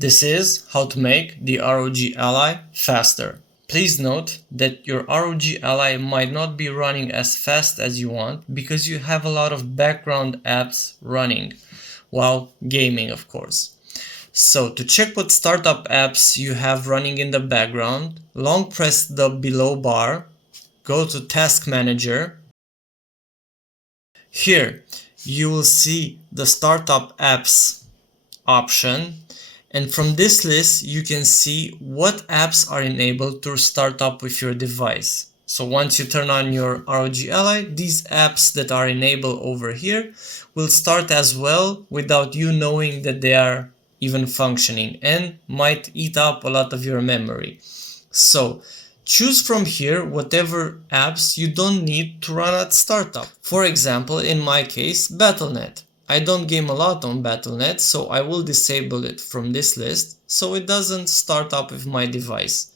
This is how to make the ROG Ally faster. Please note that your ROG Ally might not be running as fast as you want because you have a lot of background apps running while gaming, of course. So to check what startup apps you have running in the background, long press the below bar, go to Task Manager. Here you will see the startup apps option, and from this list you can see what apps are enabled to start up with your device. So once you turn on your ROG Ally, these apps that are enabled over here will start as well without you knowing that they are even functioning and might eat up a lot of your memory. So choose from here whatever apps you don't need to run at startup. For example, in my case, Battle.net. I don't game a lot on Battle.net, so I will disable it from this list so it doesn't start up with my device.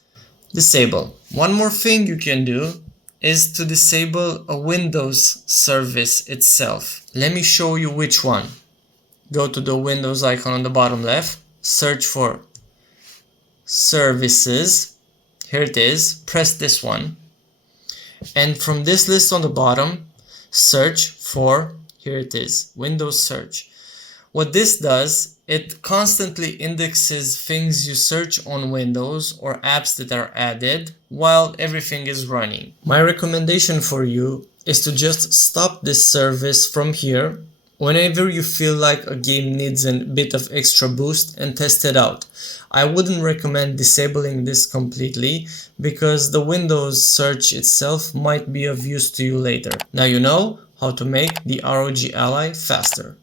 Disable. One more thing you can do is to disable a Windows service itself. Let me show you which one. Go to the Windows icon on the bottom left, search for services. Here it is, press this one. And from this list on the bottom, search for, here it is, Windows search. What this does, it constantly indexes things you search on Windows or apps that are added while everything is running. My recommendation for you is to just stop this service from here whenever you feel like a game needs a bit of extra boost and test it out. I wouldn't recommend disabling this completely because the Windows search itself might be of use to you later. Now you know how to make the ROG Ally faster.